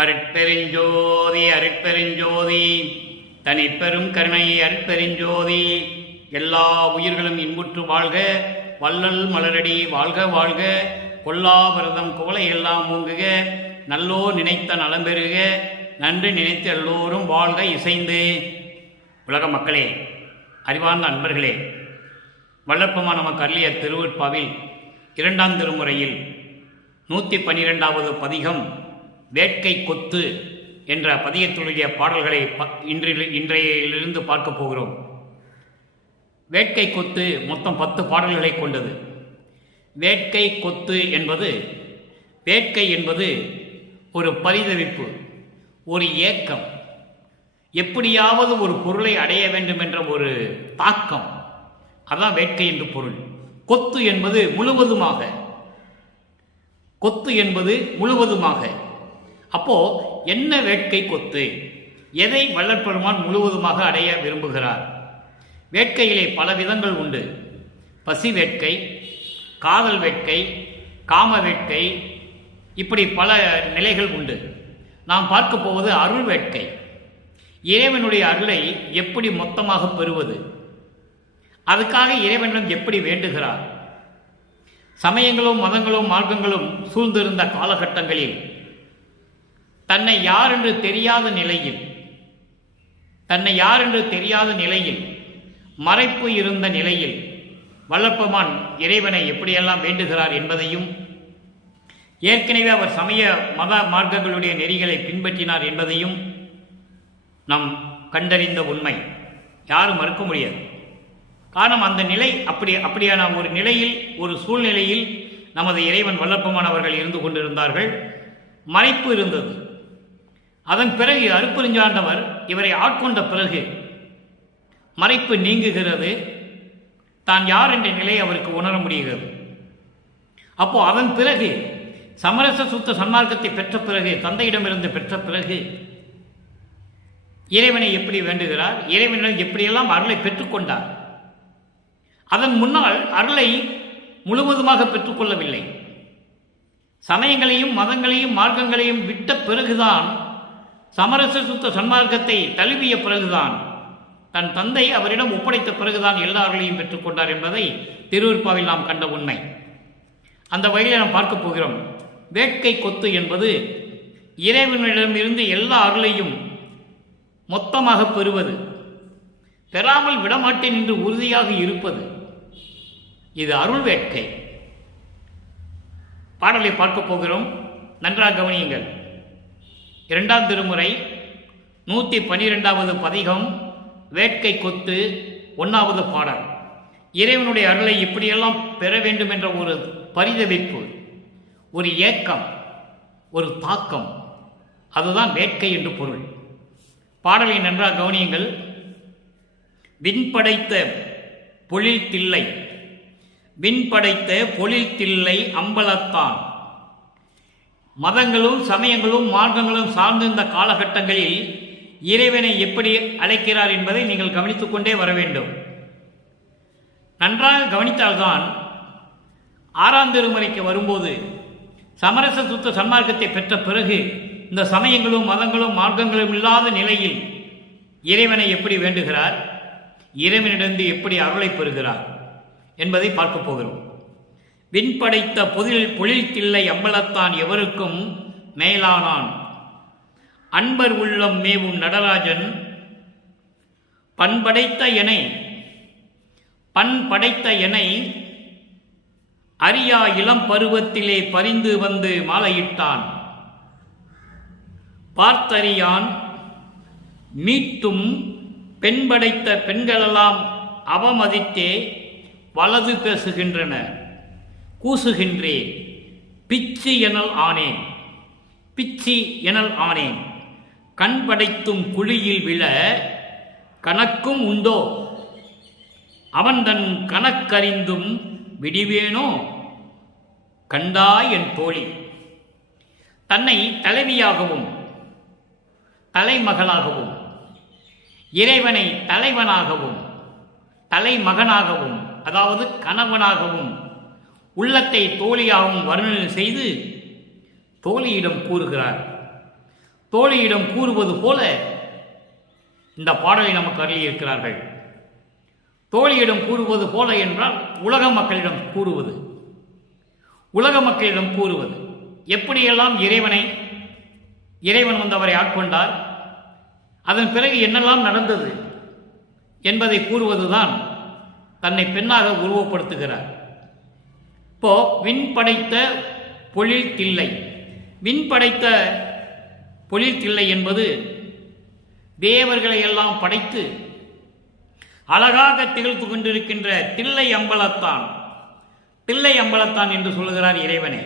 அருட்பெருஞ்சோதி அருட்பெருஞ்சோதி தனிப்பெரும் கருணை அருட்பெருஞ்சோதி. எல்லா உயிர்களும் இன்புற்று வாழ்க, வள்ளல் மலரடி வாழ்க வாழ்க, கொல்லாவிரதம் குவளை எல்லாம் மூங்குக, நல்லோ நினைத்த நலம்பெறுக, நன்று நினைத்த எல்லோரும் வாழ்க இசைந்து. உலக மக்களே, அறிவார்ந்த அன்பர்களே, வல்லற்பமா நமக்கு அருளிய திருவருட்பாவில் 2ஆம் திருமுறையில் 112வது பதிகம் வேட்கை கொத்து என்ற பதிகத்தினுடைய பாடல்களை இன்றையிலிருந்து பார்க்க போகிறோம். வேட்கை கொத்து மொத்தம் 10 பாடல்களை கொண்டது. வேட்கை கொத்து என்பது, வேட்கை என்பது ஒரு பரிதவிப்பு, ஒரு ஏக்கம், எப்படியாவது ஒரு பொருளை அடைய வேண்டும் என்ற ஒரு தாக்கம், அதான் வேட்கை என்று பொருள். கொத்து என்பது முழுவதுமாக, கொத்து என்பது முழுவதுமாக. அப்போ என்ன வேட்கை கொத்து? எதை வள்ளற்பெருமான் முழுவதுமாக அடைய விரும்புகிறார்? வேட்கையிலே பல விதங்கள் உண்டு. பசி வேட்கை, காதல் வேட்கை, காம வேட்கை, இப்படி பல நிலைகள் உண்டு. நாம் பார்க்க போவது அருள் வேட்கை. இறைவனுடைய அருளை எப்படி மொத்தமாக பெறுவது? அதுக்காக இறைவனிடம் எப்படி வேண்டுகிறார்? சமயங்களும் மதங்களும் மார்க்கங்களும் சூழ்ந்திருந்த காலகட்டங்களில் தன்னை யார் என்று தெரியாத நிலையில், மறைப்பு இருந்த நிலையில் வல்லற்பெருமான் இறைவனை எப்படியெல்லாம் வேண்டுகிறார் என்பதையும், ஏற்கனவே அவர் சமய மத மார்க்கங்களுடைய நெறிகளை பின்பற்றினார் என்பதையும் நாம் கண்டறிந்த உண்மை. யாரும் மறுக்க முடியாது. காரணம், அந்த நிலை அப்படியான ஒரு நிலையில், ஒரு சூழ்நிலையில் நமது இறைவன் வல்லற்பெருமான் அவர்கள் இருந்து கொண்டிருந்தார்கள். மறைப்பு இருந்தது. அதன் பிறகு அருட்பெருஞ்சாண்டவர் இவரை ஆட்கொண்ட பிறகு மறைப்பு நீங்குகிறது. தான் யார் என்ற நிலையை அவருக்கு உணர முடிகிறது. அப்போ அதன் பிறகு சமரச சுத்த சன்மார்க்கத்தை பெற்ற பிறகு, தந்தையிடமிருந்து பெற்ற பிறகு இறைவனை எப்படி வேண்டுகிறார்? இறைவனிடம் எப்படியெல்லாம் அருளை பெற்றுக்கொண்டார்? அதன் முன்னால் அருளை முழுவதுமாக பெற்றுக்கொள்ளவில்லை. சமயங்களையும் மதங்களையும் மார்க்கங்களையும் விட்ட பிறகுதான், சமரச சுத்த சன்மார்க்கத்தை தழுவிய பிறகுதான், தன் தந்தை அவரிடம் ஒப்படைத்த பிறகுதான் எல்லா அருளையும் பெற்றுக்கொண்டார் என்பதை திருவருட்பாவில் நாம் கண்ட உண்மை. அந்த வகையில் நாம் பார்க்க போகிறோம். வேட்கை கொத்து என்பது இறைவனிடமிருந்து எல்லா அருளையும் மொத்தமாக பெறுவது, பெறாமல் விடமாட்டேன் என்று உறுதியாக இருப்பது. இது அருள் வேட்கை. பாடலை பார்க்க போகிறோம். நன்றாக கவனியுங்கள். 2ஆம் திருமுறை 112வது பதிகம் வேட்கை கொத்து 1வது பாடல். இறைவனுடைய அருளை இப்படியெல்லாம் பெற வேண்டும் என்ற ஒரு பரிதவிப்பு, ஒரு ஏக்கம், ஒரு தாக்கம், அதுதான் வேட்கை என்று பொருள். பாடலை நன்றாக கவனியுங்கள். விண்படைத்த பொழில் தில்லை, விண்படைத்த பொழில் தில்லை அம்பலத்தான். மதங்களும் சமயங்களும் மார்க்கங்களும் சார்ந்திருந்த காலகட்டங்களில் இறைவனை எப்படி அழைக்கிறார் என்பதை நீங்கள் கவனித்துக் கொண்டே வர வேண்டும். நன்றாக கவனித்தால்தான் 6ஆம் திருமுறைக்கு வரும்போது, சமரச சுத்த சன்மார்க்கத்தை பெற்ற பிறகு இந்த சமயங்களும் மதங்களும் மார்க்கங்களும் இல்லாத நிலையில் இறைவனை எப்படி வேண்டுகிறார், இறைவனிடந்து எப்படி அருளை பெறுகிறார் என்பதை பார்க்க போகிறோம். விண்படைத்த பொழில் தில்லை அம்பலத்தான் எவருக்கும் மேலானான், அன்பர் உள்ளம் மேவும் நடராஜன், பண்படைத்த எனை அறியா இளம் பருவத்திலே பரிந்து வந்து மாலையிட்டான், பார்த்தறியான் மீட்டும் பெண்படைத்த பெண்களெல்லாம் அவமதித்தே வலது பேசுகின்றன, கூசுகின்றே பிச்சி எனல் ஆனேன், கண் படைத்தும் குழியில் விழ கணக்கும் உண்டோ, அவன் தன் கணக்கறிந்தும் விடிவேனோ கண்டாய் என் தோழி. தன்னை தலைவியாகவும் தலைமகளாகவும், இறைவனை தலைவனாகவும் தலைமகனாகவும், அதாவது கணவனாகவும், உள்ளத்தை தோழியாகவும் வர்ணனை செய்து தோழியிடம் கூறுகிறார். தோழியிடம் கூறுவது போல இந்த பாடலை நமக்கு அருளியிருக்கிறார்கள். தோழியிடம் கூறுவது போல என்றால் உலக மக்களிடம் கூறுவது. உலக மக்களிடம் கூறுவது எப்படியெல்லாம் இறைவன் வந்து அவரை ஆட்கொண்டார், அதன் பிறகு என்னெல்லாம் நடந்தது என்பதை கூறுவதுதான் தன்னை பெண்ணாக உருவப்படுத்துகிறார். இப்போ விண் படைத்த பொழில் தில்லை, விண் படைத்த பொழில் தில்லை என்பது தேவர்களை எல்லாம் படைத்து அழகாக திகழ்த்து கொண்டிருக்கின்ற தில்லை அம்பலத்தான். தில்லை அம்பலத்தான் என்று சொல்லுகிறார் இறைவனை.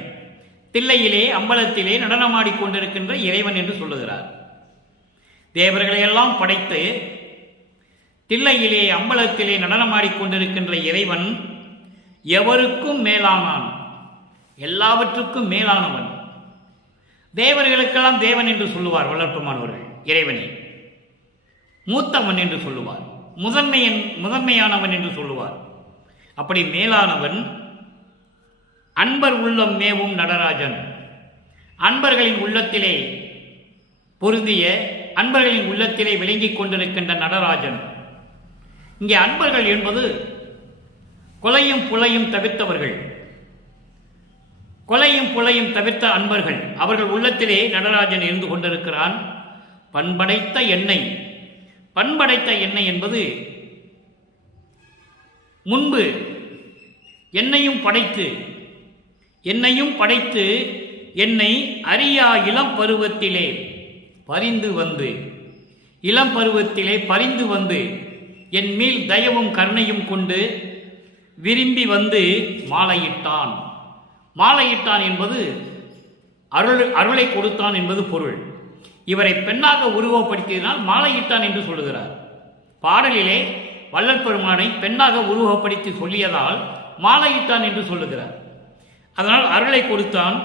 தில்லையிலே அம்பலத்திலே நடனமாடிக்கொண்டிருக்கின்ற இறைவன் என்று சொல்லுகிறார். தேவர்களை எல்லாம் படைத்து தில்லையிலே அம்பலத்திலே நடனமாடிக்கொண்டிருக்கின்ற இறைவன் எவருக்கும் மேலானான், எல்லாவற்றுக்கும் மேலானவன். தேவர்களுக்கெல்லாம் தேவன் என்று சொல்லுவார் வளர்ப்புமானவர்கள் இறைவனை. மூத்தவன் என்று சொல்லுவார், முதன்மையானவன் என்று சொல்லுவார். அப்படி மேலானவன் அன்பர் உள்ளம் மேவும் நடராஜன். அன்பர்களின் உள்ளத்திலே பொருந்திய, அன்பர்களின் உள்ளத்திலே விளங்கிக் கொண்டிருக்கின்ற நடராஜன். இங்கே அன்பர்கள் என்பது கொலையும் புலையும் தவிர்த்தவர்கள், கொலையும் புலையும் தவிர்த்த அன்பர்கள். அவர்கள் உள்ளத்திலே நடராஜன் இருந்து கொண்டிருக்கிறான். பண்படைத்த எண்ணெய், பண்படைத்த எண்ணெய் என்பது முன்பு என்னையும் படைத்து என்னை அறியா இளம் பருவத்திலே பரிந்து வந்து, இளம் பருவத்திலே பரிந்து வந்து என் மேல் தயவும் கருணையும் கொண்டு விரும்பி வந்து மாலையிட்டான். மாலையிட்டான் என்பது அருளை கொடுத்தான் என்பது பொருள். இவரை பெண்ணாக உருவப்படுத்தியதனால் மாலையிட்டான் என்று சொல்லுகிறார். பாடலிலே வள்ளல் பெருமானை பெண்ணாக உருவப்படுத்தி சொல்லியதால் மாலையிட்டான் என்று சொல்லுகிறார். அதனால் அருளை கொடுத்தான்.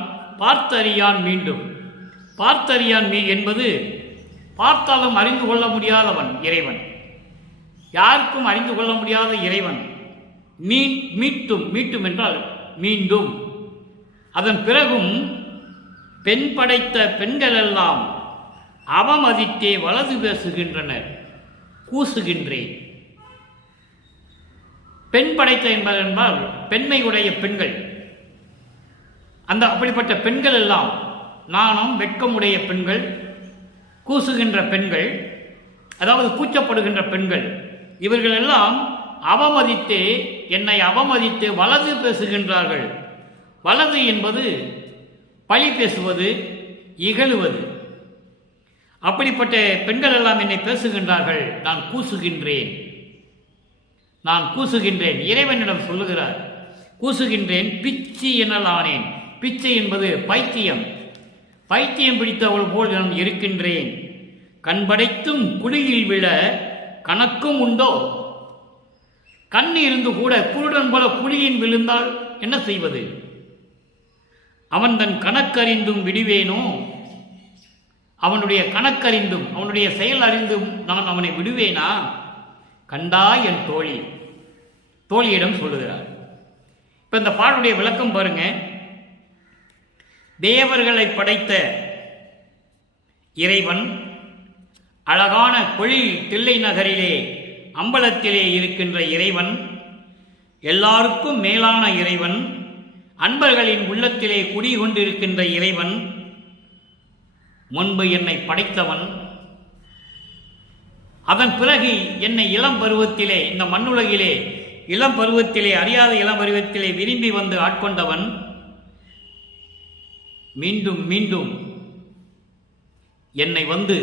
பார்த்தறியான் மீண்டும். பார்த்தறியான் என்பது பார்த்தாலும் அறிந்து கொள்ள முடியாதவன் இறைவன், யாருக்கும் அறிந்து கொள்ள முடியாத இறைவன். மீட்டும் என்றால் மீண்டும். அதன் பிறகும் பெண் படைத்த பெண்கள் எல்லாம் அவமதித்தே வலது பேசுகின்றனர், கூசுகின்றேன். பெண் படைத்த என்பதென்றால் பெண்மையுடைய பெண்கள். அப்படிப்பட்ட பெண்கள் எல்லாம், நாணம் வெட்கமுடைய பெண்கள், கூசுகின்ற பெண்கள், அதாவது கூச்சப்படுகின்ற பெண்கள், இவர்கள் எல்லாம் அவமதித்தே, என்னை அவமதித்து வலது பேசுகின்றார்கள். வலது என்பது பழி பேசுவது, இகழுவது. அப்படிப்பட்ட பெண்கள் எல்லாம் என்னை பேசுகின்றார்கள், நான் கூசுகின்றேன், நான் கூசுகின்றேன். இறைவனிடம் சொல்லுகிறார், கூசுகின்றேன், பிச்சி எனலானேன். பிச்சை என்பது பைத்தியம், பைத்தியம் பிடித்தவள் போல் நான் இருக்கின்றேன். கண்படைத்தும் குழியில் விழ கணக்கும் உண்டோ? கண் இருந்து கூட குருடன் போல குழியின் விழுந்தால் என்ன செய்வது? அவன் தன் கணக்கறிந்தும் விடுவேனோ? அவனுடைய கணக்கறிந்தும் அவனுடைய செயல் அறிந்தும் நான் அவனை விடுவேனா? கண்டாய் என் தோழி, தோழியிடம் சொல்லுகிறார். இப்ப இந்த பாடலுடைய விளக்கம் பாருங்க. தேவர்களை படைத்த இறைவன் அழகான பொழில் தில்லை நகரிலே அம்பலத்திலே இருக்கின்ற இறைவன், எல்லாருக்கும் மேலான இறைவன், அன்பர்களின் உள்ளத்திலே குடிகொண்டிருக்கின்ற இறைவன், முன்பு என்னை படைத்தவன், அதன் பிறகு என்னை இளம் பருவத்திலே, இந்த மண்ணுலகிலே இளம் பருவத்திலே, அறியாத இளம் பருவத்திலே விரும்பி வந்து ஆட்கொண்டவன், மீண்டும் மீண்டும் என்னை வந்து,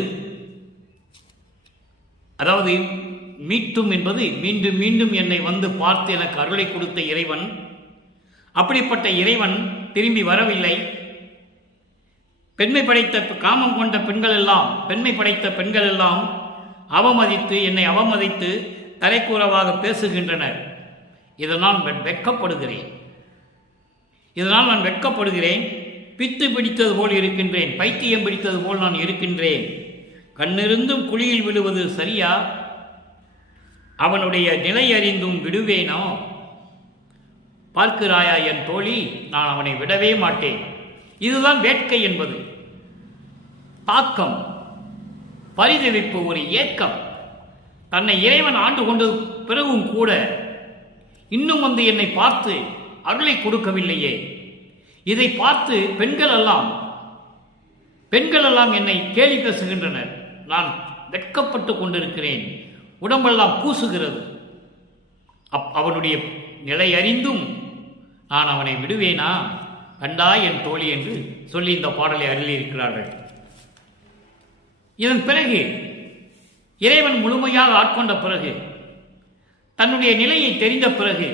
அதாவது மீட்டும் என்பது மீண்டும் மீண்டும் என்னை வந்து பார்த்து எனக்கு அருளை கொடுத்த இறைவன். அப்படிப்பட்ட இறைவன் திரும்பி வரவில்லை. பெண்மை படைத்த காமம் கொண்ட பெண்கள் எல்லாம், பெண்மை படைத்த பெண்கள் எல்லாம் அவமதித்து, என்னை அவமதித்து தலைக்கூறவாக பேசுகின்றனர். இதனால் நான் வெட்கப்படுகிறேன், இதனால் நான் வெட்கப்படுகிறேன். பித்து பிடித்தது போல் இருக்கின்றேன், பைத்தியம் பிடித்தது போல் நான் இருக்கின்றேன். கண்ணிருந்தும் குழியில் விடுவது சரியா? அவனுடைய நிலை அறிந்தும் விடுவேனோ? பார்க்கிறாயா என் தோழி, நான் அவனை விடவே மாட்டேன். இதுதான் வேட்கை என்பது. தாக்கம், பரிதவிப்பு, ஒரு ஏக்கம். தன்னை இறைவன் ஆண்டு கொண்ட பிறகும் கூட இன்னும் என்னை பார்த்து அருளை கொடுக்கவில்லையே. இதை பார்த்து பெண்கள் எல்லாம் என்னை கேலி பேசுகின்றனர். நான் வெட்கப்பட்டு கொண்டிருக்கிறேன். உடம்பெல்லாம் கூசுகிறது. அவனுடைய நிலை அறிந்தும் நான் அவனை விடுவேனா? கண்டா என் தோழி என்று சொல்லி இந்த பாடலை அருளியிருக்கிறார்கள். இதன் பிறகு இறைவன் முழுமையாக ஆட்கொண்ட பிறகு, தன்னுடைய நிலையை தெரிந்த பிறகு,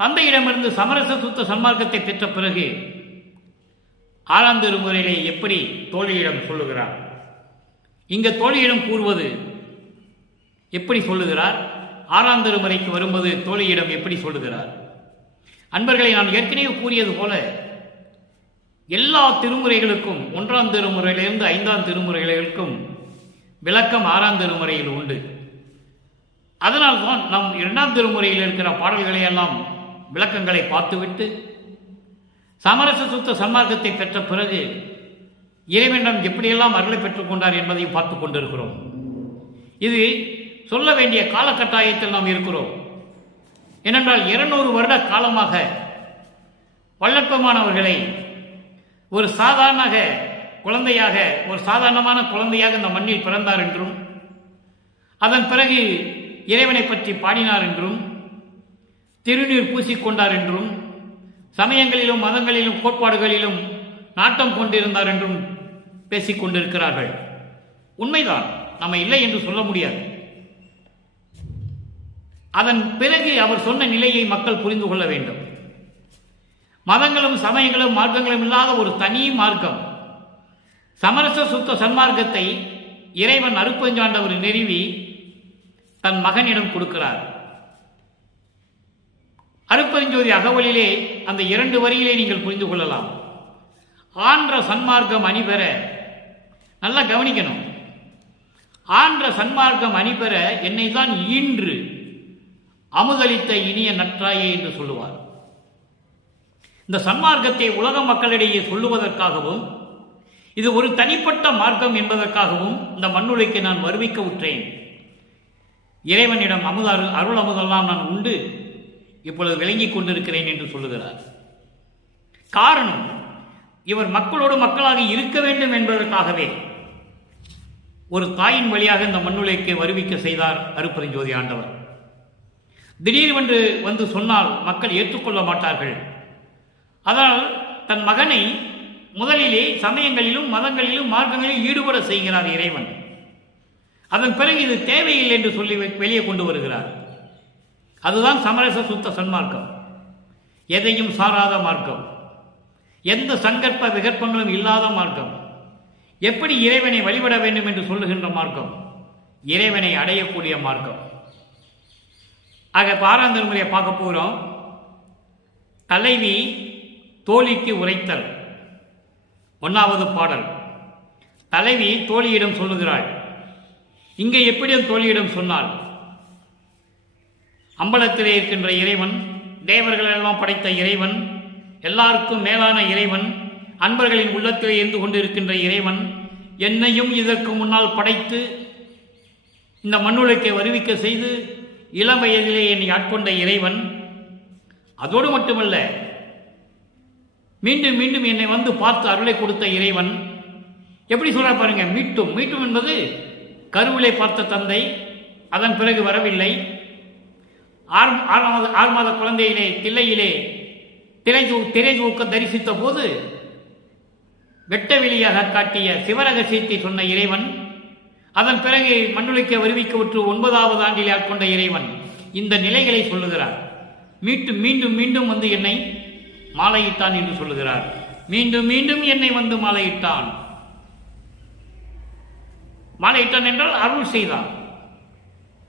தந்தையிடமிருந்து சமரச சுத்த சன்மார்க்கத்தை பெற்ற பிறகு 6ஆம் திருமுறையிலே எப்படி தோழியிடம் சொல்லுகிறார்? இங்க தோழியிடம் கூறுவது எப்படி சொல்லுகிறார்? 6ஆம் திருமுறைக்கு வரும்போது தோழியிடம் எப்படி சொல்லுகிறார்? அன்பர்களை, நான் ஏற்கனவே கூறியது போல எல்லா திருமுறைகளுக்கும் 1ஆம் திருமுறையிலிருந்து 5ஆம் திருமுறைகளுக்கும் விளக்கம் 6ஆம் திருமுறையில் உண்டு. அதனால்தான் நம் 2ஆம் திருமுறையில் இருக்கிற பாடல்களை எல்லாம் விளக்கங்களை பார்த்துவிட்டு சமரச சுத்த சன்மார்க்கத்தை பெற்ற பிறகு இறைவனிடம் எப்படியெல்லாம் அருளை பெற்றுக் கொண்டார் என்பதையும் பார்த்து கொண்டிருக்கிறோம். இது சொல்ல வேண்டிய காலகட்டாயத்தில் நாம் இருக்கிறோம். ஏனென்றால் 200 வருட காலமாக வல்லற்பமானவர்களை ஒரு சாதாரணமான குழந்தையாக இந்த மண்ணில் பிறந்தார் என்றும், அதன் பிறகு இறைவனை பற்றி பாடினார் என்றும், திருநீர் பூசிக்கொண்டார் என்றும், சமயங்களிலும் மதங்களிலும் கோட்பாடுகளிலும் நாட்டம் கொண்டிருந்தார் என்றும் பேசிக் கொண்டிருக்கிறார்கள். உண்மைதான், நம்ம இல்லை என்று சொல்ல முடியாது. அதன் பிறகு அவர் சொன்ன நிலையை மக்கள் புரிந்து கொள்ள வேண்டும். மதங்களும் சமயங்களும் மார்க்கங்களும் இல்லாத ஒரு தனி மார்க்கம், சமரச சுத்த சன்மார்க்கத்தை இறைவன் அருட்பெருஞ்சாண்டவர் நிறுவி தன் மகனிடம் கொடுக்கிறார். அருட்பெருஞ்சோதி அகவலிலே அந்த 2 வரியிலே நீங்கள் புரிந்து கொள்ளலாம். ஆன்ற சன்மார்க்கம் அணிபெற, நல்லா கவனிக்கணும், ஆன்ற சன்மார்க்கம் அணிபெற என்னை தான் ஈன்று அமுதளித்த இனிய நற்றாயே என்று சொல்லுவார். இந்த சன்மார்க்கத்தை உலக மக்களிடையே சொல்லுவதற்காகவும், இது ஒரு தனிப்பட்ட மார்க்கம் என்பதற்காகவும் இந்த மண்ணுலைக்கு நான் வருவிக்க உற்றேன். இறைவனிடம் அருள் அமுதெல்லாம் நான் உண்டு இப்பொழுது விளங்கிக் கொண்டிருக்கிறேன் என்று சொல்லுகிறார். காரணம், இவர் மக்களோடு மக்களாக இருக்க வேண்டும் என்பதற்காகவே ஒரு தாயின் வழியாக இந்த மண்ணுலைக்கு வருவிக்க செய்தார் அருட்பெருஞ்சோதி ஆண்டவர். திடீரென்று வந்து சொன்னால் மக்கள் ஏற்றுக்கொள்ள மாட்டார்கள். அதனால் தன் மகனை முதலிலே சமயங்களிலும் மதங்களிலும் மார்க்கங்களிலும் ஈடுபட செய்கிறார் இறைவன். அதன் பிறகு இது தேவையில்லை என்று சொல்லி வெளியே கொண்டு வருகிறார். அதுதான் சமரச சுத்த சன்மார்க்கம். எதையும் சாராத மார்க்கம், எந்த சங்கற்ப விகற்பங்களும் இல்லாத மார்க்கம், எப்படி இறைவனை வழிபட வேண்டும் என்று சொல்லுகின்ற மார்க்கம், இறைவனை அடையக்கூடிய மார்க்கம். ஆக 6ஆம் திருமுறையை பார்க்க போகிறோம். தலைவி தோழிக்கு உரைத்தல், 1வது பாடல். தலைவி தோழியிடம் சொல்லுகிறாள். இங்கே எப்படி தோழியிடம் சொன்னாள்? அம்பலத்திலே இருக்கின்ற இறைவன், தேவர்கள் எல்லாம் படைத்த இறைவன், எல்லாருக்கும் மேலான இறைவன், அன்பர்களின் உள்ளத்திலே இருந்து கொண்டிருக்கின்ற இறைவன், என்னையும் இதற்கு முன்னால் படைத்து இந்த மண்ணுலகை வருவிக்க செய்து இளம் வயதிலே என்னை ஆட்கொண்ட இறைவன், அதோடு மட்டுமல்ல மீண்டும் மீண்டும் என்னை வந்து பார்த்து அருளை கொடுத்த இறைவன். எப்படி சொல்ற பாருங்க, மீட்டும் என்பது கருவிலை பார்த்த தந்தை, அதன் பிறகு வரவில்லை. 6 மாத குழந்தையிலே தில்லையிலே திரை தூக்க தரிசித்த போது வெட்ட வெளியாக காட்டிய சிவரகசியத்தை சொன்ன இறைவன், அதன் பிறகு மண்ணுலகை வருவிக்க விட்டு 9வது ஆண்டிலே ஆட்கொண்ட இறைவன் இந்த நிலைகளை சொல்லுகிறார். மீண்டும் மீண்டும் வந்து என்னை மாலையிட்டான் என்று சொல்லுகிறார். மீண்டும் மீண்டும் என்னை வந்து மாலையிட்டான். மாலையிட்டான் என்றால் அருள் செய்தான்.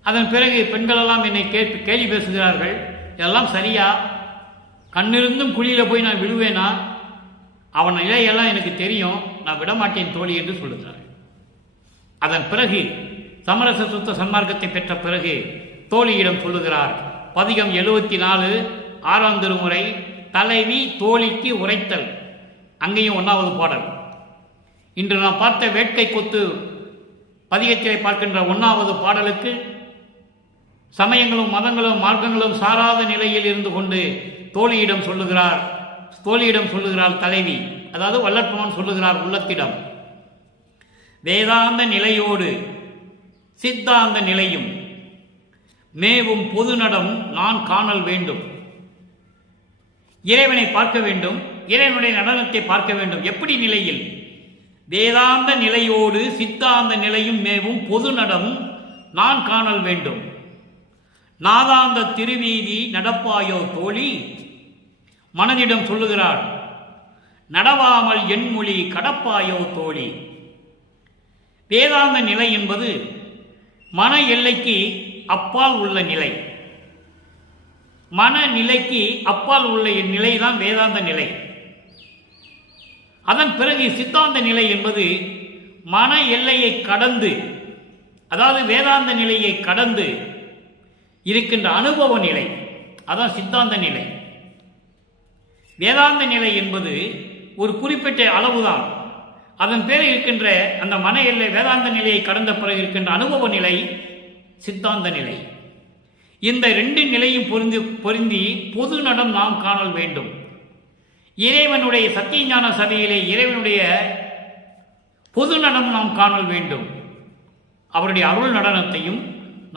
அதன் பிறகு பெண்களெல்லாம் என்னை கேலி பேசுகிறார்கள். இதெல்லாம் சரியா? கண்ணிருந்தும் குழியில போய் நான் விழுவேனா? அவன் நிலையெல்லாம் எனக்கு தெரியும், நான் விடமாட்டேன் தோழி என்று சொல்லுகிறார். அதன் பிறகு சமரச சுத்த சன்மார்க்கத்தை பெற்ற பிறகு தோழியிடம் சொல்லுகிறார். பதிகம் 74 6ஆம் திருமுறை, தலைவி தோழிக்கு உரைத்தல். அங்கேயும் 1வது பாடல். இன்று நாம் பார்த்த வேட்கை கொத்து பதிகத்திலே பார்க்கின்ற 1வது பாடலுக்கு சமயங்களும் மதங்களும் மார்க்கங்களும் சாராத நிலையில் இருந்து கொண்டு தோழியிடம் சொல்லுகிறாள் தலைவி, அதாவது வல்லற்பமான் சொல்லுகிறார் உள்ளத்திடம், வேதாந்த நிலையோடு சித்தாந்த நிலையும் மேவும் பொது நடம் நான் காணல் வேண்டும். இறைவனை பார்க்க வேண்டும், இறைவனுடைய நடனத்தை பார்க்க வேண்டும். எப்படி நிலையில்? வேதாந்த நிலையோடு சித்தாந்த நிலையும் மேவும் பொது நடம் நான் காணல் வேண்டும். நாதாந்த திருவீதி நடப்பாயோ தோழி, மனதிடம் சொல்லுகிறார், நடவாமல் என்மொழி கடப்பாயோ தோழி. வேதாந்த நிலை என்பது மன எல்லைக்கு அப்பால் உள்ள நிலை. மனநிலைக்கு அப்பால் உள்ள நிலைதான் வேதாந்த நிலை. அதன் பிறகு சித்தாந்த நிலை என்பது மன எல்லையை கடந்து, அதாவது வேதாந்த நிலையை கடந்து இருக்கின்ற அனுபவ நிலை, அதான் சித்தாந்த நிலை. வேதாந்த நிலை என்பது ஒரு குறிப்பிட்ட அளவுதான். அதன் பேரில் இருக்கின்ற அந்த மன எல்லை வேதாந்த நிலையை கடந்த பிறகு இருக்கின்ற அனுபவ நிலை சித்தாந்த நிலை. இந்த 2 நிலையும் பொருந்தி பொது நடம் நாம் காணல் வேண்டும். இறைவனுடைய சத்தியஞான சபையிலே இறைவனுடைய பொது நடம் நாம் காணல் வேண்டும். அவருடைய அருள் நடனத்தையும்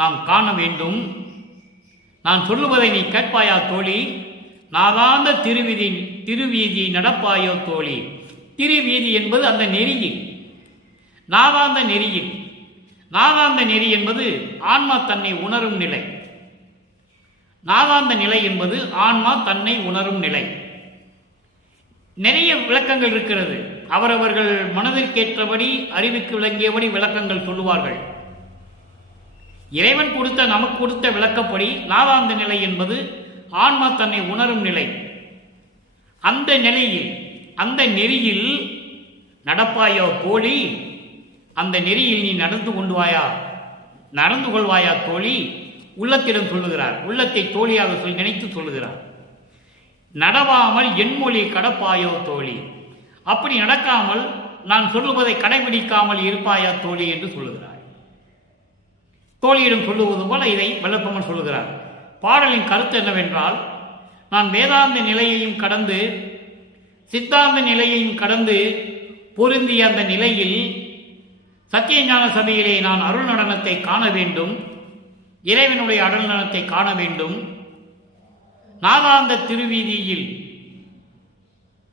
நாம் காண வேண்டும். நான் சொல்லுவதை நீ கேட்பாயா தோழி, நாதாந்த திருவீதி நடப்பாயோ தோழி. திருவீதி என்பது அந்த நெறியில், நாதாந்த நெறியில். நாதாந்த நெறி என்பது ஆன்மா தன்னை உணரும் நிலை. நாதாந்த நிலை என்பது ஆன்மா தன்னை உணரும் நிலை. நிறைய விளக்கங்கள் இருக்கிறது. அவரவர்கள் மனதிற்கேற்றபடி அறிவுக்கு விளங்கியபடி விளக்கங்கள் சொல்லுவார்கள். இறைவன் நமக்கு கொடுத்த விளக்கப்படி நாதாந்த நிலை என்பது ஆன்மா தன்னை உணரும் நிலை. அந்த நிலையில், அந்த நெறியில் நடப்பாயோ தோழி, அந்த நெறியில் நீ நடந்து கொள்வாயா தோழி. உள்ளத்திடம் சொல்லுகிறார், உள்ளத்தை தோழியாக நினைத்து சொல்லுகிறார். நடவாமல் என்மொழி கடப்பாயோ தோழி, அப்படி நடக்காமல் நான் சொல்லுவதை கடைபிடிக்காமல் இருப்பாயா தோழி என்று சொல்லுகிறார். தோழியிடம் சொல்லுவது போல இதை வல்லப்பமன் சொல்லுகிறார். பாடலின் கருத்து என்னவென்றால், நான் வேதாந்த நிலையையும் கடந்து சித்தாந்த நிலையையும் கடந்து பொருந்திய அந்த நிலையில் சத்தியஞான சபையிலே நான் அருள் நடனத்தை காண வேண்டும், இறைவனுடைய அருள் நடனத்தை காண வேண்டும். நாதாந்த திருவீதியில்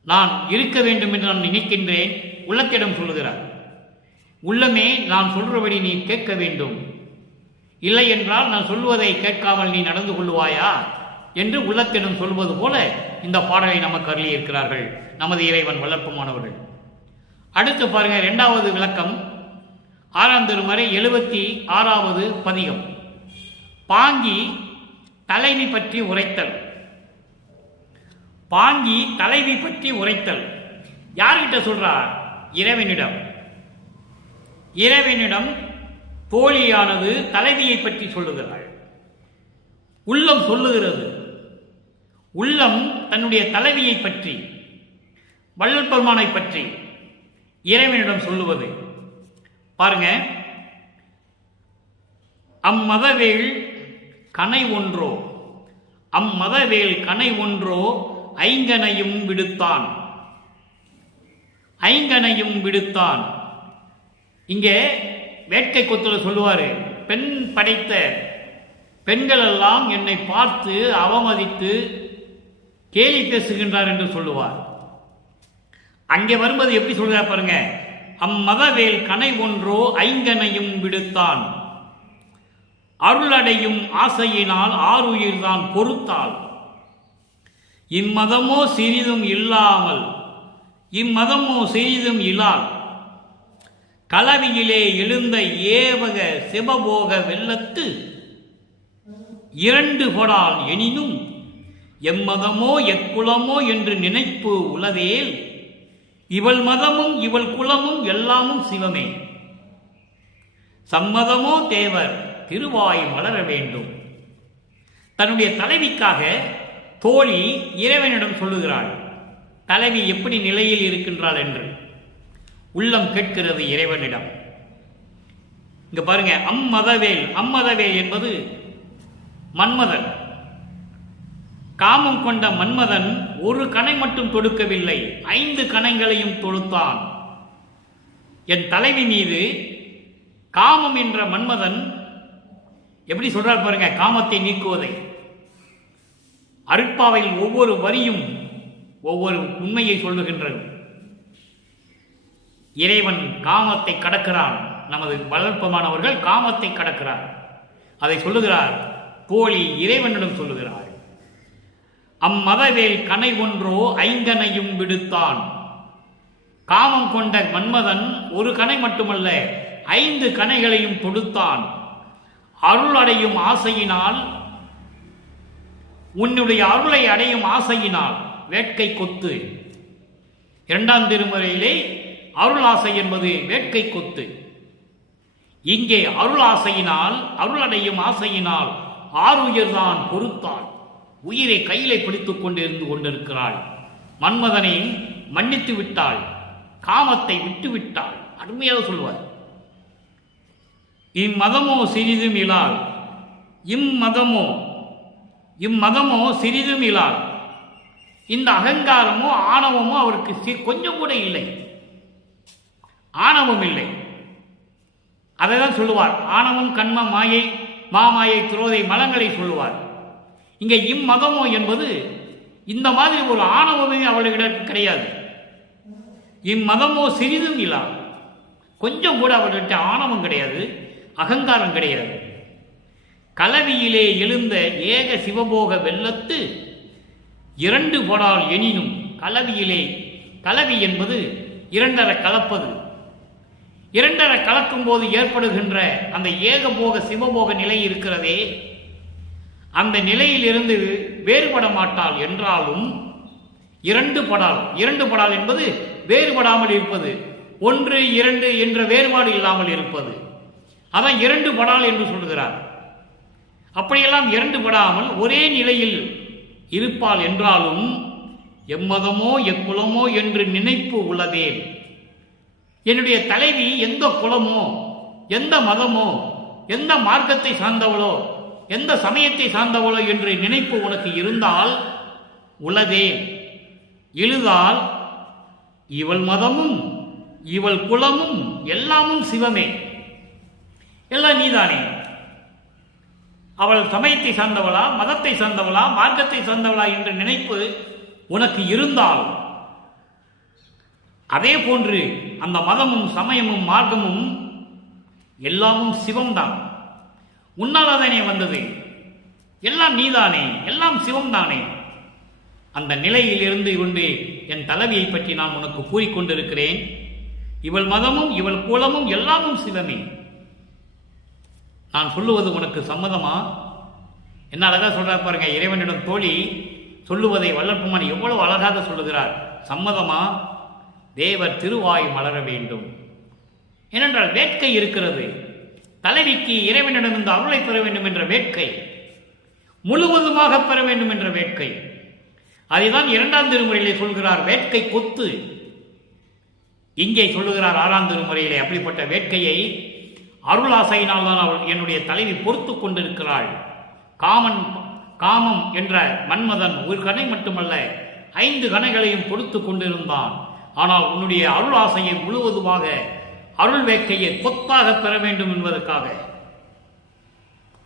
நான் இருக்க வேண்டும் என்று நான் நினைக்கின்றேன். உள்ளத்திடம் சொல்லுகிறார், உள்ளமே நான் சொல்றபடி நீ கேட்க வேண்டும், இல்லை என்றால் நான் சொல்வதை கேட்காமல் நீ நடந்து கொள்வாயா என்று உள்ளத்திடம் சொல்வது போல இந்த பாடலை நமக்கு அருளியிருக்கிறார்கள் நமது இறைவன் வல்லற்பமானவர்கள். அடுத்து பாருங்க, 2வது விளக்கம், 6ஆம் திருமறை 76வது பதிகம். பாங்கி தலைவி பற்றி உரைத்தல். பாங்கி தலைவி பற்றி உரைத்தல் யார்கிட்ட சொல்றார்? இறைவனிடம். இறைவனிடம் தோழியானது தலைவியை பற்றி சொல்லுகிறாள். உள்ளம் சொல்லுகிறது. உள்ளம் தன்னுடைய தலைவியை பற்றி, வல்லற்பெருமானை பற்றி இறைவனிடம் சொல்லுவது. பாருங்க, அம்மதவேள் கனை ஒன்றோ, அம்மதவேள் கனை ஒன்றோ ஐங்கனையும் விடுத்தான். ஐங்கனையும் விடுத்தான். இங்கே வேட்கை கொத்துல சொல்லுவாரு, பெண் படைத்த பெண்கள் எல்லாம் என்னை பார்த்து அவமதித்து கேலி பேசுகின்றார் என்று சொல்லுவார். அங்கே வரும்போது எப்படி சொல்றார் பாருங்க, அம்மதவேல் கனை ஒன்றோ ஐங்கனையும் விடுத்தான், அருளடையும் ஆசையினால் ஆறுயிர்தான் பொறுத்தாள், இம்மதமோ சிறிதும் இல்லாமல் இம்மதமோ சிறிதும் இல்லால் கலவியிலே எழுந்த ஏவக சிவபோக வெள்ளத்து 2 கொடால் எனினும் எம்மதமோ எக்குலமோ என்று நினைப்பு உளவேல், இவள் மதமும் இவள் குலமும் எல்லாமும் சிவமே, சம்மதமோ தேவர் திருவாய் மலர வேண்டும். தன்னுடைய தலைவிக்காக தோழி இறைவனிடம் சொல்லுகிறாள், தலைவி எப்படி நிலையில் இருக்கின்றாள் என்று. உள்ளம் கேட்கிறது இறைவனிடம். இங்க பாருங்க, அம்மதவேல். அம்மதவேல் என்பது மன்மதன். காமம் கொண்ட மன்மதன் ஒரு கணை மட்டும் தொடுக்கவில்லை, 5 கணைகளையும் தொடுத்தான். என் தலைவி மீது காமம் என்ற மன்மதன் எப்படி சொல்றார் பாருங்க, காமத்தை நீக்குவதை. அருட்பாவையில் ஒவ்வொரு வரியும் ஒவ்வொரு உண்மையை சொல்லுகின்றது. இறைவன் காமத்தை கடக்கிறான். நமது வளர்ப்பமானவர்கள் காமத்தை கடக்கிறார். அதை சொல்லுகிறார் தோழி இறைவனிடம் சொல்லுகிறார். அம்மதவேல் கனை ஒன்றோ 5 விடுத்தான். காமம் கொண்ட மன்மதன் ஒரு கணை மட்டுமல்ல, 5 கணைகளையும் தொடுத்தான். அருள் அடையும் ஆசையினால், உன்னுடைய அருளை அடையும் ஆசையினால் வேட்கை கொத்து. 2ஆம் திருமுறையிலே அருள் ஆசை என்பது வேட்கை கொத்து. இங்கே அருள் ஆசையினால், அருள் அடையும் ஆசையினால் ஆறுயிர்தான் பொறுத்தாள். உயிரை கையிலே பிடித்துக் கொண்டிருந்து கொண்டிருக்கிறாள். மன்மதனை மன்னித்து விட்டாள், காமத்தை விட்டு விட்டாள். அருமையாக சொல்வார். இம்மதமோ சிறிதும் இலாள். இம்மதமோ சிறிதும் இலாள். இந்த அகங்காரமோ ஆணவமோ அவருக்கு கொஞ்சம் கூட இல்லை. ஆணவம் இல்லை. அதை தான் சொல்லுவார். ஆணவம், கண்ம, மாயை, மாமாயை, குரோதை, மலங்களை சொல்லுவார். இங்கே இம்மதமோ என்பது இந்த மாதிரி ஒரு ஆணவமே அவர்களிடம் கிடையாது. இம்மதமோ சிறிதும் இல்லா. கொஞ்சம் கூட அவர்கிட்ட ஆணவம் கிடையாது, அகங்காரம் கிடையாது. கலவியிலே எழுந்த ஏக சிவபோக வெள்ளத்து 2 பொடால் எனினும். கலவியிலே, கலவி என்பது 2 கலப்பது. 2 கலக்கும் போது ஏற்படுகின்ற அந்த ஏகபோக சிவபோக நிலை இருக்கிறதே, அந்த நிலையிலிருந்து வேறுபட மாட்டாள் என்றாலும் 2 படால். 2 படால் என்பது வேறுபடாமல் இருப்பது, 1, 2 என்ற வேறுபாடு இல்லாமல் இருப்பது. அதான் 2 படால் என்று சொல்கிறார். அப்படியெல்லாம் 2 படாமல் ஒரே நிலையில் இருப்பாள் என்றாலும் எம்மதமோ எக்குலமோ என்று நினைப்பு உள்ளதே. என்னுடைய தலைவி எந்த குலமோ, எந்த மதமோ, எந்த மார்க்கத்தை சார்ந்தவளோ, எந்த சமயத்தை சார்ந்தவளோ என்று நினைப்பு உனக்கு இருந்தால் உள்ளதே. எழுதால் இவள் மதமும் இவள் குலமும் எல்லாமும் சிவமே. எல்லாம் நீதானே. அவள் சமயத்தை சார்ந்தவளா, மதத்தை சார்ந்தவளா, மார்க்கத்தை சார்ந்தவளா என்ற நினைப்பு உனக்கு இருந்தால், அதே போன்று அந்த மதமும் சமயமும் மார்க்கமும் எல்லாமும் சிவம்தான். உன்னால்தானே வந்தது. எல்லாம் நீதானே, எல்லாம் சிவம்தானே. அந்த நிலையில் இருந்து கொண்டு என் தலைவியை பற்றி நான் உனக்கு கூறிக்கொண்டிருக்கிறேன். இவள் மதமும் இவள் குலமும் எல்லாமும் சிவமே. நான் சொல்லுவது உனக்கு சம்மதமா? என்ன அழகா சொல்றார் பாருங்க. இறைவனிடம் தோழி சொல்லுவதை வல்லற்பமான் எவ்வளவு அழகாக சொல்லுகிறார். சம்மதமா? தேவர் திருவாய் மலர வேண்டும். ஏனென்றால் வேட்கை இருக்கிறது. தலைவிக்கு இறைவனிடம் இந்த அருளை பெற வேண்டும் என்ற வேட்கை, முழுவதுமாக பெற வேண்டும் என்ற வேட்கை. அதைதான் 2ஆம் திருமுறையிலே சொல்கிறார், வேட்கை கொத்து. இங்கே சொல்லுகிறார் 6ஆம் திருமுறையிலே, அப்படிப்பட்ட வேட்கையை அருள் ஆசையினால் தான் அவள் என்னுடைய தலைவி பொறுத்து கொண்டிருக்கிறாள். காமம் என்ற மன்மதன் ஒரு கணை மட்டுமல்ல 5 கணைகளையும் கொடுத்து கொண்டிருந்தான். ஆனால் உன்னுடைய அருள் ஆசையை முழுவதுமாக, அருள் வேட்கையை கொத்தாக பெற வேண்டும் என்பதற்காக,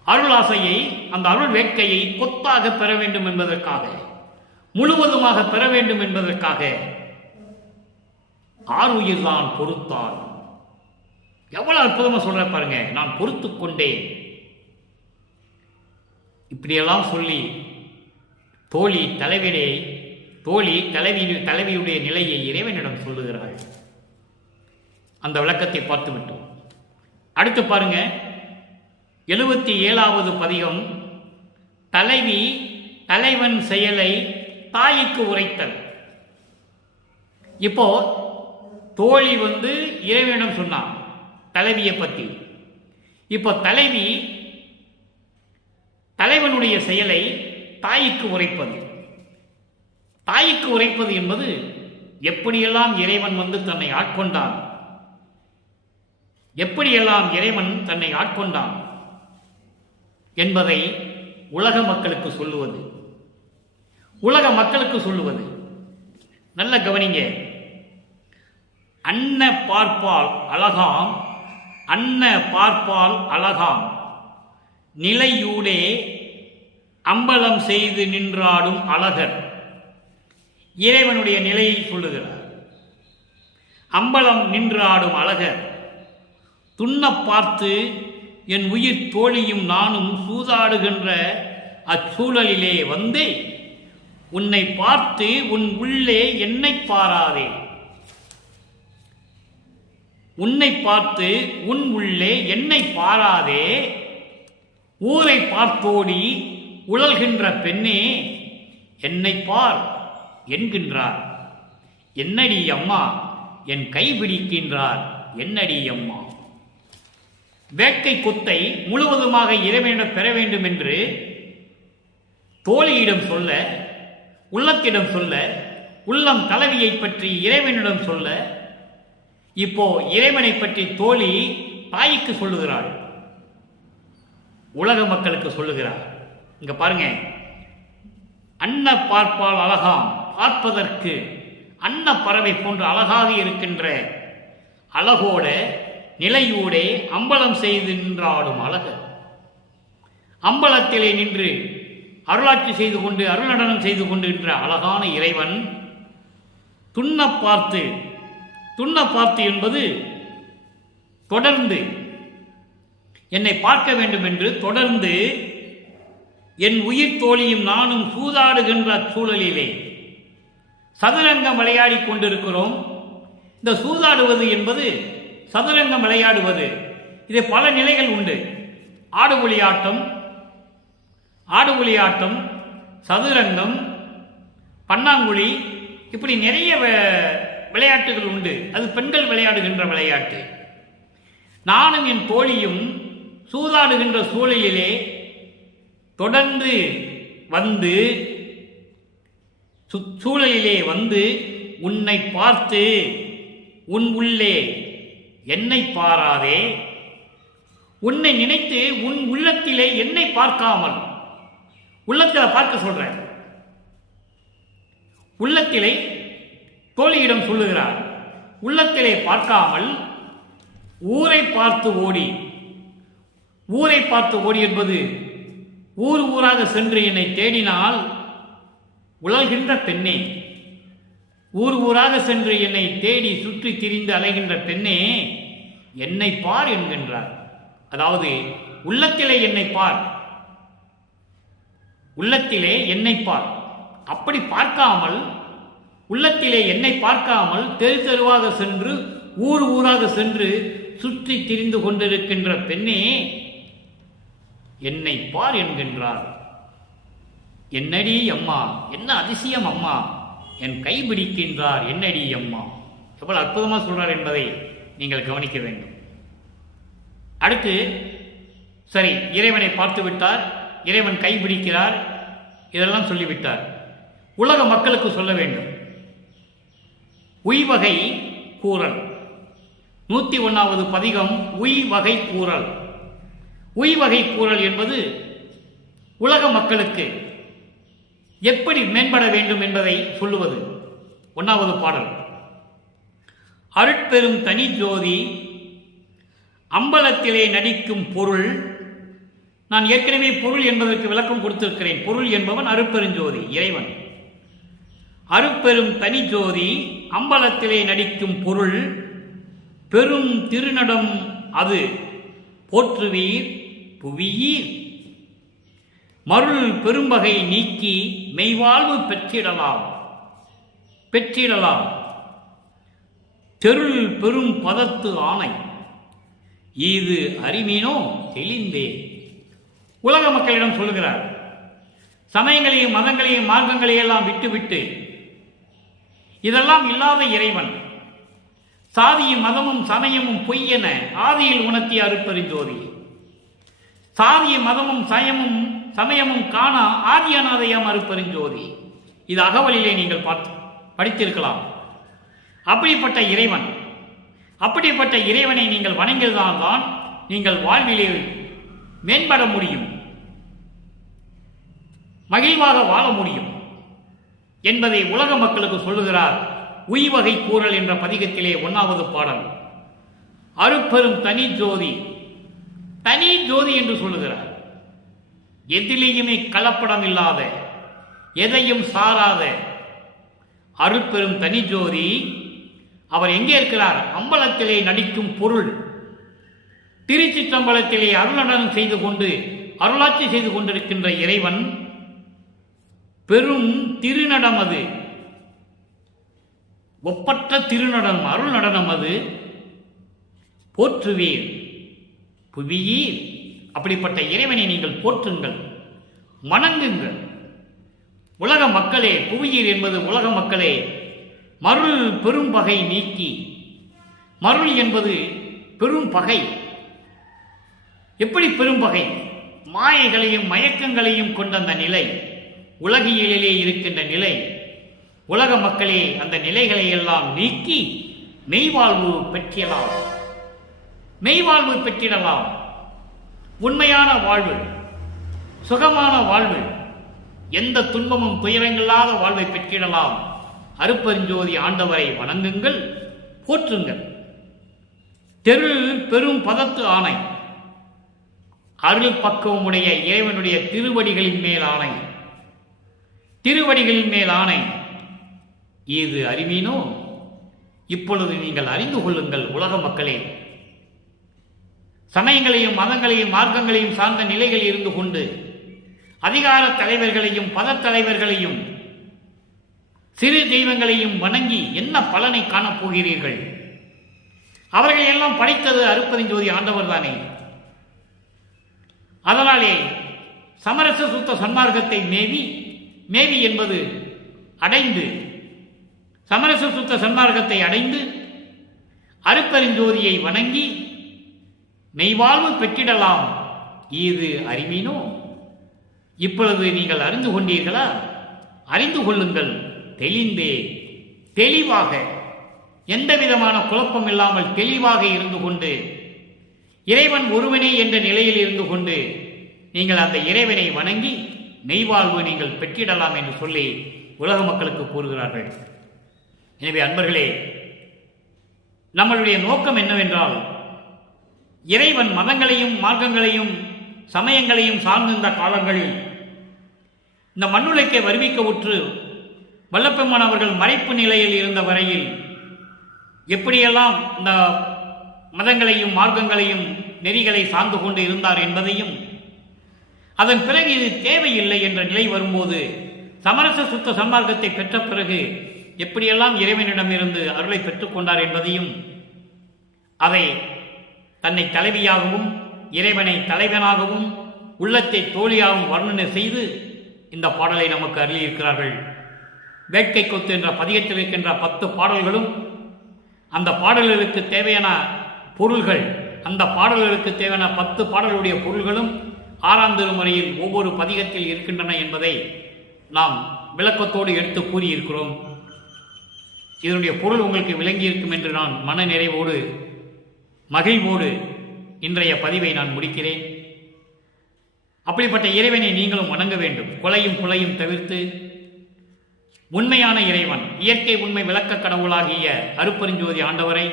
அருள் ஆசையை, அந்த அருள் வேட்கையை கொத்தாக பெற வேண்டும் என்பதற்காக, முழுவதுமாக பெற வேண்டும் என்பதற்காக ஆருயிர் தான் பொறுத்தாள். எவ்வளவு அற்புதமா சொல்ற பாருங்க. நான் பொறுத்து கொண்டேன். இப்படியெல்லாம் சொல்லி தோழி தலைவியுடைய நிலையை இறைவனிடம் சொல்லுகிறாள். அந்த விளக்கத்தை பார்த்து விட்டோம். அடுத்து பாருங்க, 77வது பதிகம். தலைவி தலைவன் செயலை தாய்க்கு உரைத்தல். இப்போ தோழி இறைவனிடம் சொன்னான் தலைவியை பற்றி. இப்போ தலைவி தலைவனுடைய செயலை தாய்க்கு உரைப்பது. தாய்க்கு உரைப்பது என்பது எப்படியெல்லாம் இறைவன் தன்னை ஆட்கொண்டான், எப்படியெல்லாம் இறைவன் தன்னை ஆட்கொண்டான் என்பதை உலக மக்களுக்கு சொல்லுவது. உலக மக்களுக்கு சொல்லுவது. நல்ல கவனிங்க. அன்ன பார்ப்பால் அழகாம், அன்ன பார்ப்பால் அழகாம், நிலையூடே அம்பலம் செய்து நின்றாடும் அழகர். இறைவனுடைய நிலையை சொல்லுகிறார். அம்பலம் நின்றாடும் அழகர் துண்ண பார்த்து என் உயிர் தோழியும் நானும் சூதாடுகின்ற அச்சூழலிலே வந்து உன்னை பார்த்து உன் உள்ளே என்னை பாராதே. உன்னை பார்த்து உன் உள்ளே என்னை பாராதே, ஊரை பார்த்தோடி உழல்கின்ற பெண்ணே என்னை பார் என்கின்றார். என்னடி அம்மா என் கைபிடிக்கின்றார், என்னடி அம்மா. வேட்கை கொத்தை முழுவதுமாக இறைவனிடம் பெற வேண்டும் என்று தோழியிடம் சொல்ல, உள்ளத்திடம் சொல்ல, உள்ளம் கலவியை பற்றி இறைவனிடம் சொல்ல, இப்போ இறைவனை பற்றி தோழி தாய்க்கு சொல்லுகிறாள், உலக மக்களுக்கு சொல்லுகிறார். இங்க பாருங்க, அன்ன பார்ப்பால் அழகாம், பார்ப்பதற்கு அன்ன பறவை போன்ற அழகாக இருக்கின்ற அழகோட நிலையூடே அம்பலம் செய்து நின்றாடும் அழகர். அம்பலத்திலே நின்று அருளாட்சி செய்து கொண்டு அருள் நடனம் செய்து கொண்டிருக்கின்ற அழகான இறைவன் துண்ண பார்த்து, துண்ண பார்த்து என்பது தொடர்ந்து என்னை பார்க்க வேண்டும் என்று தொடர்ந்து என் உயிர் தோழியும் நானும் சூதாடுகின்ற சூழலிலே சதுரங்கம் விளையாடி கொண்டிருக்கிறோம். இந்த சூதாடுவது என்பது சதுரங்கம் விளையாடுவது, இது பல நிலைகள் உண்டு. ஆடுபுலி ஆட்டம், ஆடுபுலி ஆட்டம், சதுரங்கம், பன்னாங்குழி, இப்படி நிறைய விளையாட்டுகள் உண்டு. அது பெண்கள் விளையாடுகின்ற விளையாட்டு. நானும் என் தோழியும் சூதாடுகின்ற சூழலிலே தொடர்ந்து வந்து சூழலிலே வந்து உன்னை பார்த்து உன் உள்ளே என்னை பாராதே, உன்னை நினைத்து உன் உள்ளத்திலே என்னை பார்க்காமல், உள்ளத்தில் பார்க்க சொல்றேன், உள்ளத்திலே தோழியிடம் சொல்லுகிறார், உள்ளத்திலே பார்க்காமல் ஊரை பார்த்து ஓடி. ஊரை பார்த்து ஓடி என்பது ஊர் ஊராக சென்று என்னை தேடினால் உழல்கின்ற பெண்ணே, ஊர் ஊராக சென்று என்னை தேடி சுற்றி திரிந்து அலைகின்ற பெண்ணே என்னை பார் என்கின்றார். அதாவது உள்ளத்திலே என்னை பார், உள்ளத்திலே என்னை பார். அப்படி பார்க்காமல், உள்ளத்திலே என்னை பார்க்காமல் தெரு தெருவாக சென்று ஊர் ஊராக சென்று சுற்றி திரிந்து கொண்டிருக்கின்ற பெண்ணே என்னை பார் என்கின்றார். என்னடி அம்மா, என்ன அதிசயம் அம்மா, என் கைபிடிக்கின்றார், என்னடி அம்மா. எவ்வளவு அற்புதமாக சொல்றார் என்பதை நீங்கள் கவனிக்க வேண்டும். அடுத்து, சரி, இறைவனை பார்த்து விட்டார், இறைவன் கைபிடிக்கிறார், இதெல்லாம் சொல்லிவிட்டார். உலக மக்களுக்கு சொல்ல வேண்டும். உய்வகை கூறல் 101வது பதிகம் உய்வகை கூறல். உய்வகை கூறல் என்பது உலக மக்களுக்கு எப்படி மேம்பட வேண்டும் என்பதை சொல்லுவது. 1வது பாடல். அருட்பெரும் தனி ஜோதி அம்பலத்திலே நடிக்கும் பொருள். நான் ஏற்கனவே பொருள் என்பதற்கு விளக்கம் கொடுத்திருக்கிறேன். பொருள் என்பவன் அருட்பெருஞ்சோதி இறைவன். அருட்பெரும் தனி ஜோதி அம்பலத்திலே நடிக்கும் பொருள் பெரும் திருநடம் அது போற்றுவீர் புவியீர். மருள் பெரும்பகை நீக்கி மெய்வாழ்வு பெற்றிடலாம் பெற்றிடலாம். தெருள் பெரும் பதத்து ஆணை இது அறிவீனோ தெளிந்தே. உலக மக்களிடம் சொல்லுகிறார், சமயங்களையும் மதங்களையும் மார்க்கங்களையும் எல்லாம் விட்டுவிட்டு இதெல்லாம் இல்லாத இறைவன், சாதியும் மதமும் சமயமும் பொய் என ஆதியில் உணர்த்திய அருட்பெருஞ்சோதி. சாதியும் மதமும் சமயமும் காணா ஆதியநாதையாம் அருட்பெருஞ்சோதி. இது அகவலிலே நீங்கள் படித்திருக்கலாம். அப்படிப்பட்ட இறைவன் அப்படிப்பட்ட இறைவனை நீங்கள் வணங்கியதால்தான் நீங்கள் வாழ்விலே மேம்பட முடியும், மகிழ்வாக வாழ முடியும் என்பதை உலக மக்களுக்கு சொல்லுகிறார் உய்வகை கூறல் என்ற பதிகத்திலே 1வது பாடல். அருட்பெரும் தனி ஜோதி, தனி ஜோதி என்று சொல்லுகிறார். எதிலேயுமே கலப்படம் இல்லாத, எதையும் சாராத அருட்பெரும் தனி ஜோதி. அவர் எங்கே இருக்கிறார்? அம்பலத்திலே நடிக்கும் பொருள். திருச்சிற்றம்பலத்திலே அருளடனம் செய்து கொண்டு அருளாட்சி செய்து கொண்டிருக்கின்ற இறைவன் பெரும் திருநடம். அது ஒப்பற்ற திருநடம், அருள் நடனம். அது போற்றுவீர் புவியீர். அப்படிப்பட்ட இறைவனை நீங்கள் போற்றுங்கள், வணங்குங்கள். உலக மக்களே, புவியீர் என்பது உலக மக்களே, மருள் பெரும் பகை நீக்கி. மருள் என்பது பெரும் பகை. எப்படி பெரும் பகை? மாயைகளையும் மயக்கங்களையும் கொண்ட அந்த நிலை, உலகியலிலே இருக்கின்ற நிலை. உலக மக்களே, அந்த நிலைகளை எல்லாம் நீக்கி மெய்வாழ்வு பெற்றிடலாம், மெய்வாழ்வு பெற்றிடலாம். உண்மையான வாழ்வு, சுகமான வாழ்வு, எந்த துன்பமும் துயரங்களாத வாழ்வை பெற்றிடலாம். அருட்பெருஞ்சோதி ஆண்டவரை வணங்குங்கள், போற்றுங்கள். தெரு பெரும் பதத்து ஆணை, அருள் பக்குவமுடைய இறைவனுடைய திருவடிகளின் மேல் ஆணை, திருவடிகளின் மேல் ஆணை. இது அறிவீனோ? இப்பொழுது நீங்கள் அறிந்து கொள்ளுங்கள் உலக மக்களே. சமயங்களையும் மதங்களையும் மார்க்கங்களையும் சார்ந்த நிலைகள் இருந்து கொண்டு அதிகார தலைவர்களையும் பதத்தலைவர்களையும் சிறு தெய்வங்களையும் வணங்கி என்ன பலனை காணப்போகிறீர்கள்? அவர்கள் எல்லாம் படைத்தது அருட்பெருஞ்சோதி ஆண்டவர் தானே. அதனாலே சமரச சுத்த சன்மார்க்கத்தை மேவி என்பது அடைந்து, சமரச சுத்த சன்மார்க்கத்தை அடைந்து அருட்பெருஞ்சோதியை வணங்கி மெய்வாழ்வு பெற்றிடலாம். இது அறிவீனோ? இப்பொழுது நீங்கள் அறிந்து கொண்டீர்களா? அறிந்து கொள்ளுங்கள், தெளிந்தே தெளிவாக, எந்த விதமான குழப்பம் இல்லாமல் தெளிவாக இருந்து கொண்டு, இறைவன் ஒருவனே என்ற நிலையில் இருந்து கொண்டு நீங்கள் அந்த இறைவனை வணங்கி மெய்வாழ்வு நீங்கள் பெற்றிடலாம் என்று சொல்லி உலக மக்களுக்கு கூறுகிறார்கள். எனவே அன்பர்களே, நம்மளுடைய நோக்கம் என்னவென்றால், இறைவன் மதங்களையும் மார்க்கங்களையும் சமயங்களையும் சார்ந்திருந்த காலங்களில் இந்த மண்ணுலகை வருவிக்க உற்று வல்லப்பெருமான் அவர்கள் மறைப்பு நிலையில் இருந்த வரையில் எப்படியெல்லாம் இந்த மதங்களையும் மார்க்கங்களையும் நெறிகளை சார்ந்து கொண்டு இருந்தார் என்பதையும், அதன் பிறகு இது தேவையில்லை என்ற நிலை வரும்போது சமரச சுத்த சன்மார்க்கத்தை பெற்ற பிறகு எப்படியெல்லாம் இறைவனிடமிருந்து அருளை பெற்றுக்கொண்டார் என்பதையும், அதை தன்னை தலைவியாகவும் இறைவனை தலைவனாகவும் உள்ளத்தை தோழியாகவும் வர்ணனை செய்து இந்த பாடலை நமக்கு அருளியிருக்கிறார்கள். வேட்கை கொத்து என்ற பதிகத்தில் இருக்கின்ற 10 பாடல்களும் அந்த பாடல்களுக்கு தேவையான பொருள்கள், அந்த பாடல்களுக்கு தேவையான 10 பாடல்களுடைய பொருள்களும் 6ஆம் திருமுறையில் ஒவ்வொரு பதிகத்தில் இருக்கின்றன என்பதை நாம் விளக்கத்தோடு எடுத்து கூறியிருக்கிறோம். இதனுடைய பொருள் உங்களுக்கு விளங்கியிருக்கும் என்று நான் மன நிறைவோடு மகிழ்வோடு இன்றைய பதிவை நான் முடிக்கிறேன். அப்படிப்பட்ட இறைவனை நீங்களும் வணங்க வேண்டும். கொலையும் புலையும் தவிர்த்து உண்மையான இறைவன், இயற்கை உண்மை விளக்க கடவுளாகிய அருட்பெருஞ்சோதி ஆண்டவரை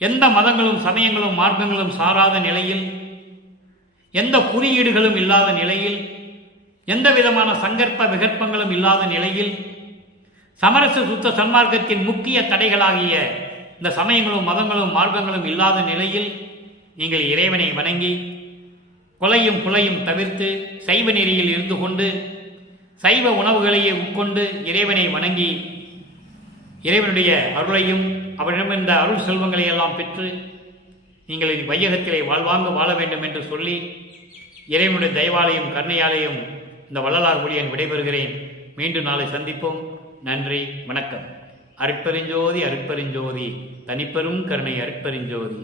எந்த மதங்களும் சமயங்களும் மார்க்கங்களும் சாராத நிலையில், எந்த குறியீடுகளும் இல்லாத நிலையில், எந்த விதமான சங்கற்ப விகற்பங்களும் இல்லாத நிலையில், சமரச சுத்த சன்மார்க்கத்தின் முக்கிய தடைகளாகிய இந்த சமயங்களும் மதங்களும் மார்க்கங்களும் இல்லாத நிலையில் நீங்கள் இறைவனை வணங்கி கொலையும் புலையும் தவிர்த்து சைவ நெறியில் இருந்து கொண்டு சைவ உணவுகளையே உட்கொண்டு இறைவனை வணங்கி இறைவனுடைய அருளையும் அவரிடமிருந்த அருள் செல்வங்களை எல்லாம் பெற்று நீங்கள் வையகத்திலே வாழ்வாங்க வாழ வேண்டும் என்று சொல்லி இறைவனுடைய தயவாலையும் கருணையாலையும் இந்த வள்ளலார் ஒளியன் விடைபெறுகிறேன். மீண்டும் நாளை சந்திப்போம். நன்றி, வணக்கம். அருட்பெருஞ்சோதி அருட்பெருஞ்சோதி, தனிப்பெரும் கருணை அருட்பெருஞ்சோதி.